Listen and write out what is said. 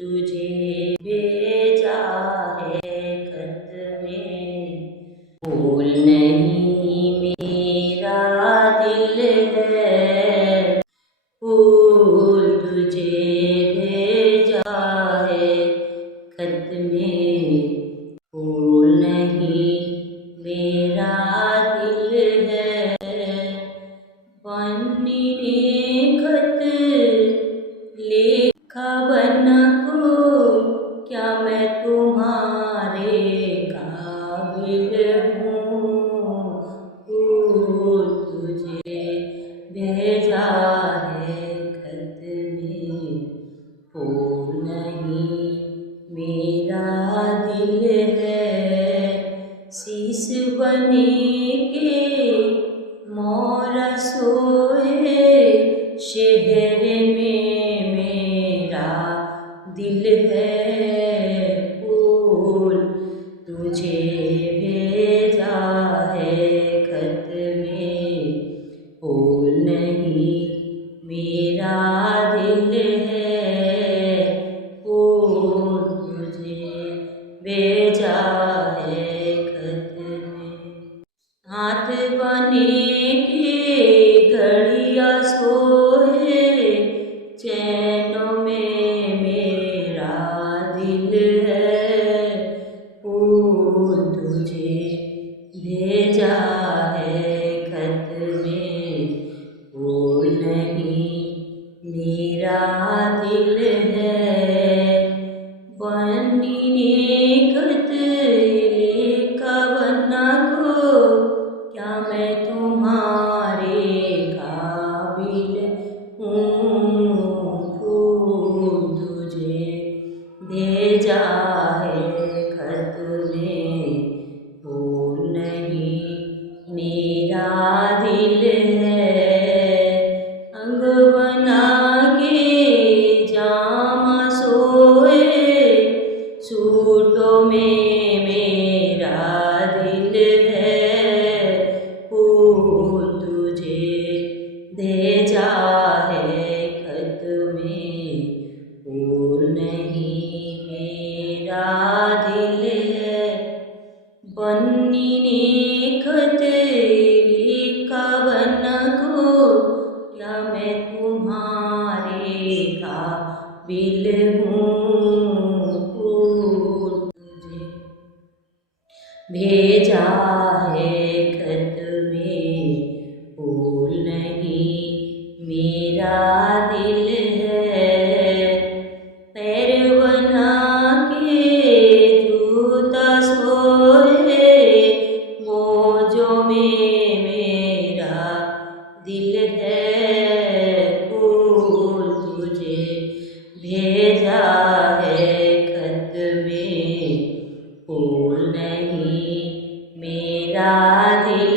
तुझे भेजा है खत में, फूल नहीं मेरा दिल है। फूल तुझे भेजा है खत में, फूल नहीं मेरा दिल है। पन्नी ने खत लेखा बना को, क्या मैं तुम्हारे काबिल हूँ। फूल तुझे भेजा है खत में, फूल नहीं मेरा दिल है। शीश बने के मोरा सोए, शहर में मेरा दिल है। फूल तुझे भेजा है खत में, फूल नहीं मेरा दिल है। फूल तुझे भेजा है खत में। हाथ बने के घड़िया सोए, चैनों में मेरा दिल है। फूल तुझे भेजा है खत में, फूल नहीं मेरा दिल है। पन्नी ने खत लेखा बना को, क्या मैं तुम्हारे काबिल हूँ। फूल तुझे भेजा है खत में, फूल नहीं मेरा दिल है। अंग बना के जामा सोए, सूटों में मेरा दिल है। फूल तुझे भेजा है खत में, फूल नहीं मेरा दिल है। पन्नी ने खत लेखा बना को, क्या मैं तुम्हारे काबिल हूँ। फूल तुझे भेजा है खत में, फूल नहीं मेरा दिल है। पैर बना के जूता सोए, मोजों में मेरा दिल है। फूल तुझे भेजा है खत में, फूल नहीं मेरा दिल